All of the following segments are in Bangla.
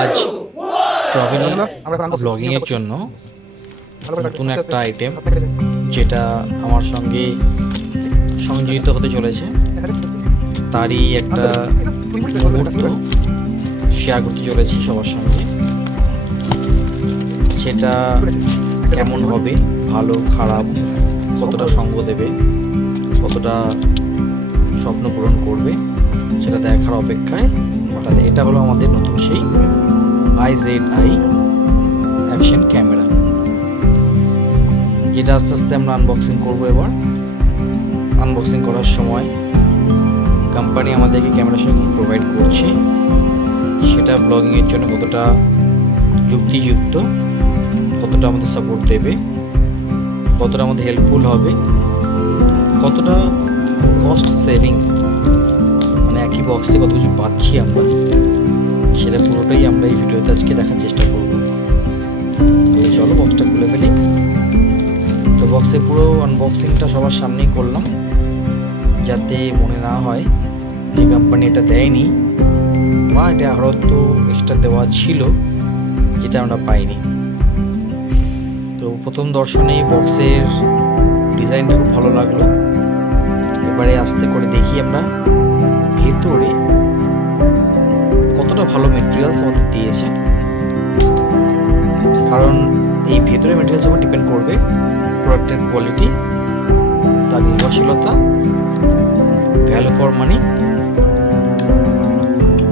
আজ ট্রাভেল ব্লগিংয়ের জন্য নতুন একটা আইটেম যেটা আমার সঙ্গে সংযোজিত হতে চলেছে তারই একটা মুহূর্ত শেয়ার করতে চলেছি সবার সঙ্গে। সেটা কেমন হবে, ভালো খারাপ, কতটা সঙ্গ দেবে, কতটা স্বপ্ন পূরণ করবে, সেটা দেখার অপেক্ষায়। তাহলে এটা হলো আমাদের নতুন সেই IZI অ্যাকশন ক্যামেরা, যেটা আস্তে আস্তে আমরা আনবক্সিং করবো। এবার আনবক্সিং করার সময় কোম্পানি আমাদেরকে ক্যামেরার সঙ্গে প্রোভাইড করছে সেটা ব্লগিংয়ের জন্য কতটা যুক্তিযুক্ত, কতটা আমাদের সাপোর্ট দেবে, কতটা আমাদের হেল্পফুল হবে, কতটা কস্ট সেভিং, মানে একই বক্সে কত কিছু পাচ্ছি আমরা, সেটা পুরোটাই আমরা এই ভিডিওতে আজকে দেখার চেষ্টা করব। তো চলো বক্সটা খুলে ফেলি। তো বক্সের পুরো আনবক্সিংটা সবার সামনেই করলাম, যাতে মনে না হয় যে কোম্পানি এটা দেয়নি বা এটা আরও তো এক্সট্রা দেওয়া ছিল যেটা আমরা পাইনি। তো প্রথম দর্শনে বক্সের ডিজাইনটা খুব ভালো লাগলো। এবারে আস্তে করে দেখি আমরা ভেতরে কতটা ভালো মেটেরিয়ালস আমাদের দিয়েছে, কারণ এই ভেতরে মেটেরিয়ালস উপর ডিপেন্ড করবে প্রোডাক্টের কোয়ালিটি, তার নির্ভরশীলতা, ভ্যালু ফর মানি।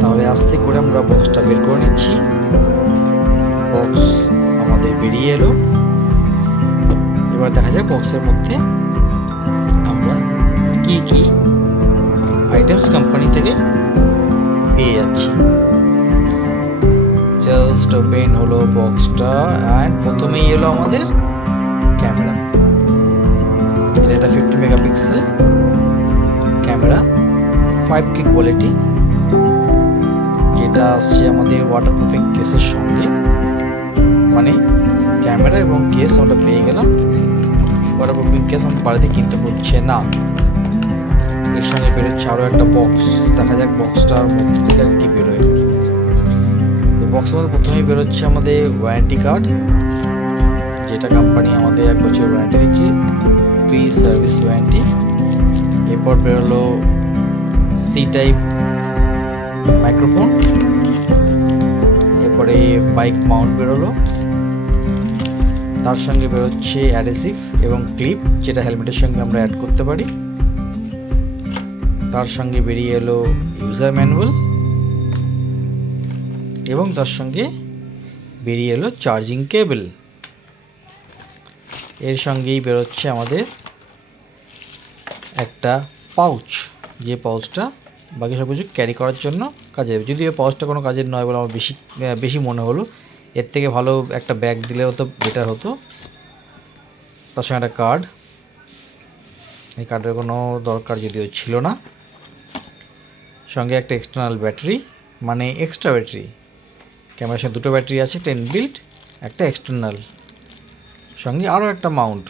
তাহলে আস্তে করে আমরা বক্সটা বের করে নিচ্ছি। বক্স আমাদের বেরিয়ে এলো। এবার দেখা যাক বক্সের মধ্যে আমরা কি কি আইটেমস কোম্পানি থেকে পেয়ে যাচ্ছি। জাস্ট ওপেন হলো বক্সটা অ্যান্ড প্রথমেই এলো আমাদের ক্যামেরা। এটা একটা 50 মেগাপিক্সেল ক্যামেরা, 5K কোয়ালিটি, যেটা আসছে আমাদের ওয়াটারপ্রুফিং কেসের সঙ্গে। মানে ক্যামেরা এবং কেস আমরা পেয়ে গেলাম, ওয়াটারপ্রুফিং কেস আমাদের বাড়িতে কিনতে হচ্ছে না। এর সঙ্গে বেরোচ্ছে আরও একটা বক্স, দেখা যাক বক্সটার মধ্যে থেকে আর কি বেরোয়। তো বক্সের মধ্যে প্রথমেই বেরোচ্ছে আমাদের ওয়ারেন্টি কার্ড, যেটা কোম্পানি আমাদের 1 বছর ওয়ারেন্টি দিচ্ছে, ফ্রি সার্ভিস ওয়ারেন্টি। এরপর বেরোলো সি টাইপ মাইক্রোফোন, এরপরে বাইক মাউন্ট বেরোলো, তার সঙ্গে বেরোচ্ছে অ্যাডহেসিভ এবং ক্লিপ, যেটা হেলমেটের সঙ্গে আমরা অ্যাড করতে পারি। তার সঙ্গে বেরিয়ে এলো ইউজার ম্যানুয়াল এবং তার সঙ্গে বেরিয়ে এলো চার্জিং কেবল। এর সঙ্গেই বেরোচ্ছে আমাদের একটা পাউচ, যে পাউচটা বাকি সব কিছু ক্যারি করার জন্য কাজে দেবে। যদিও পাউচটা কোনো কাজের নয় বলে আমার বেশি মনে হলো, এর থেকে ভালো একটা ব্যাগ দিলে হতো, বেটার হতো। তার সঙ্গে একটা কার্ড, এই কার্ডের কোনো দরকার যদিও ছিল না। সঙ্গে একটা এক্সটার্নাল ব্যাটারি, মানে এক্সট্রা ব্যাটারি। ক্যামেরার সঙ্গে দুটো ব্যাটারি আছে, একটা ইনবিল্ট, একটা এক্সটার্নাল। সঙ্গে আরও একটা মাউন্ট।